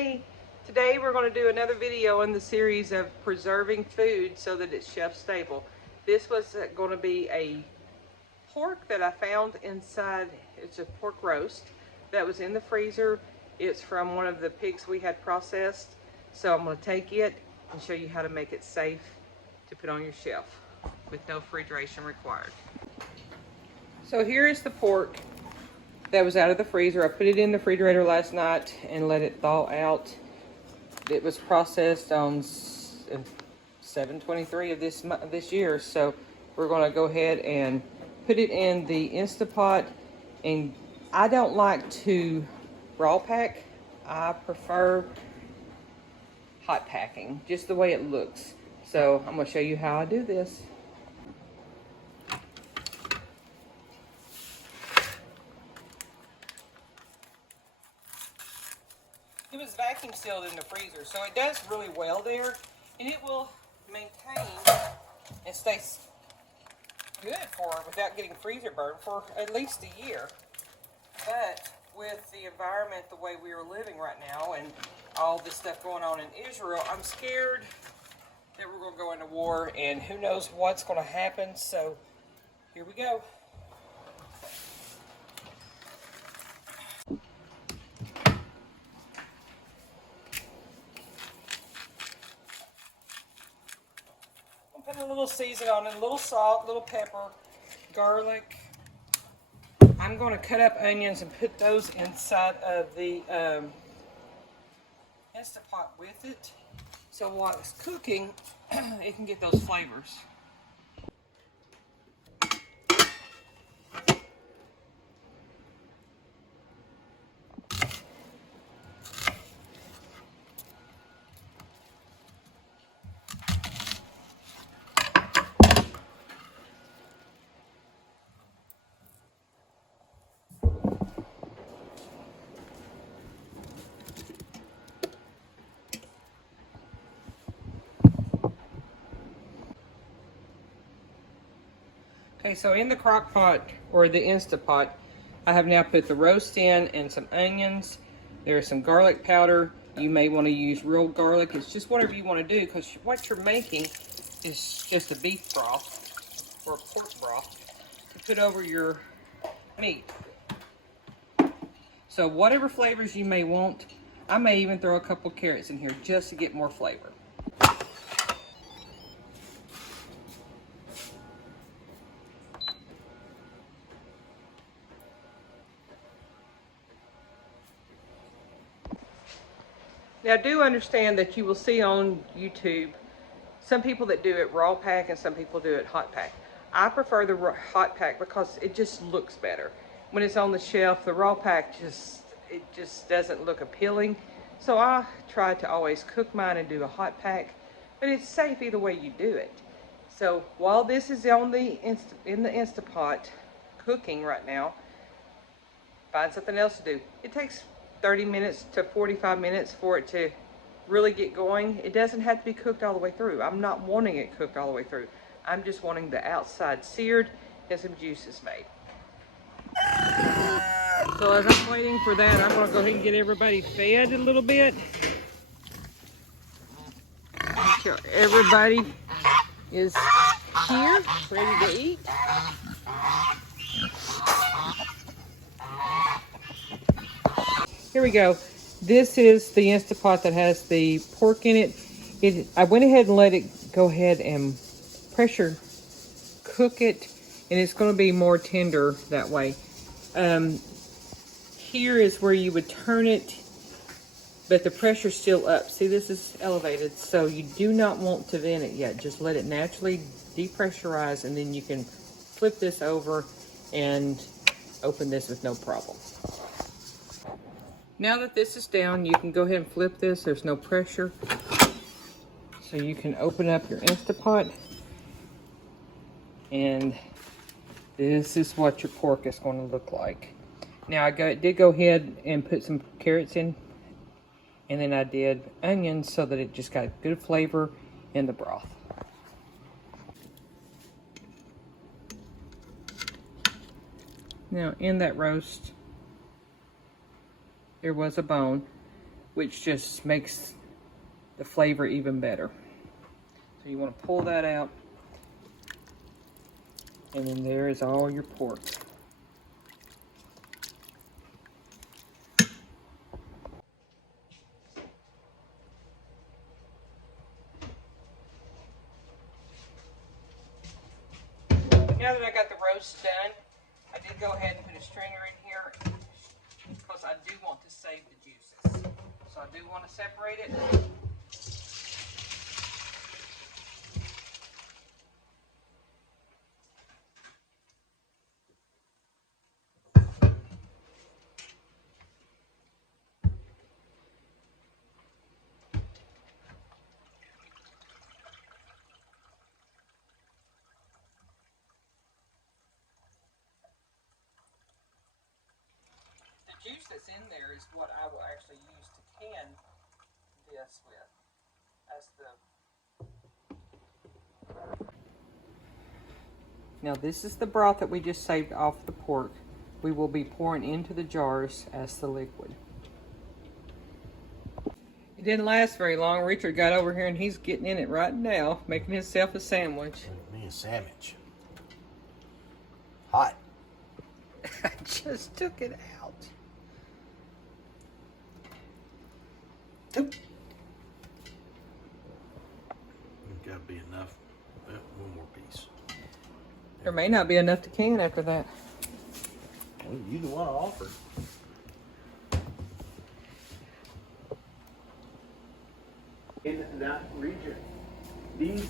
Hey, today we're going to do another video in the series of preserving food so that it's shelf stable. This was going to be a pork that I found inside. It's a pork roast that was in the freezer. It's from one of the pigs we had processed. So I'm going to take it and show you how to make it safe to put on your shelf with no refrigeration required. So here is the pork that was out of the freezer. I put it in the refrigerator last night and let it thaw out. It was processed on 7/23 of this year, so we're going to go ahead and put it in the Instapot. And I don't like to raw pack. I prefer hot packing, just the way it looks. So I'm going to show you how I do this. It was vacuum sealed in the freezer, so it does really well there, and it will maintain and stay good without getting freezer burn for at least a year. But with the environment the way we are living right now and all this stuff going on in Israel, I'm scared that we're going to go into war, and who knows what's going to happen. So here we go. Put a little season on it, a little salt, a little pepper, garlic. I'm going to cut up onions and put those inside of the Instapot with it. So while it's cooking, it can get those flavors. Okay, so in the crock pot or the Instapot, I have now put the roast in and some onions. There's some garlic powder. You may want to use real garlic. It's just whatever you want to do, because what you're making is just a beef broth or a pork broth to put over your meat. So whatever flavors you may want, I may even throw a couple carrots in here just to get more flavor. Now, do understand that you will see on YouTube some people that do it raw pack and some people do it hot pack. I prefer the hot pack because it just looks better. When it's on the shelf, the raw pack just doesn't look appealing. So I try to always cook mine and do a hot pack, but it's safe either way you do it. So while this is on in the Instapot cooking right now, find something else to do. It takes 30 minutes to 45 minutes for it to really get going. It doesn't have to be cooked all the way through. I'm not wanting it cooked all the way through. I'm just wanting the outside seared and some juices made. So as I'm waiting for that, I'm gonna go ahead and get everybody fed a little bit. Make sure everybody is here, ready to eat. Here we go. This is the Instapot that has the pork in it. I went ahead and let it go ahead and pressure cook it, and it's going to be more tender that way. Here is where you would turn it, but the pressure's still up. See, this is elevated, so you do not want to vent it yet. Just let it naturally depressurize, and then you can flip this over and open this with no problem. Now that this is down, you can go ahead and flip this. There's no pressure. So you can open up your Instapot. And this is what your pork is going to look like. Now I did go ahead and put some carrots in. And then I did onions so that it just got good flavor in the broth. Now in that roast, there was a bone. which just makes the flavor even better. So you want to pull that out, and then there is all your pork. Now that I got the roast done, I did go ahead and put a strainer in here because I do want to save the juices. So I do want to separate it. The juice that's in there is what I will actually use to can this with. Now this is the broth that we just saved off the pork. We will be pouring into the jars as the liquid. It didn't last very long. Richard got over here and he's getting in it right now, making himself a sandwich. Make me a sandwich. Hot. I just took it out. There's gotta be enough. One more piece. There may not be enough to can after that. Well, you the one offered. In that region, these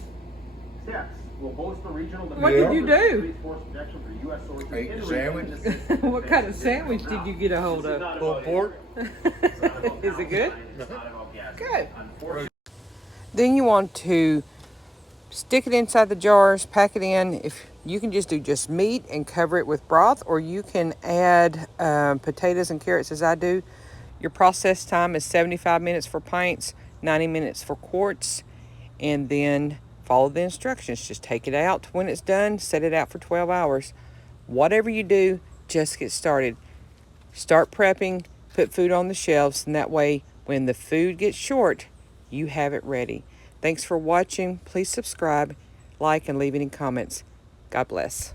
steps will host the regional. What did you do? Force protection for U.S. sources Make in a the sandwich? region. What kind of sandwich did you get a hold This is of? not Pulled about pork? Israel. Is it good? It's not about gas. Good. Unfortunately, Then you want to stick it inside the jars, pack it in. If you can just do just meat and cover it with broth, or you can add potatoes and carrots as I do. Your process time is 75 minutes for pints, 90 minutes for quarts, and then follow the instructions. Just take it out when it's done, set it out for 12 hours. Whatever you do, just get started. Start prepping, put food on the shelves, and that way when the food gets short, you have it ready. Thanks for watching. Please subscribe, like, and leave any comments. God bless.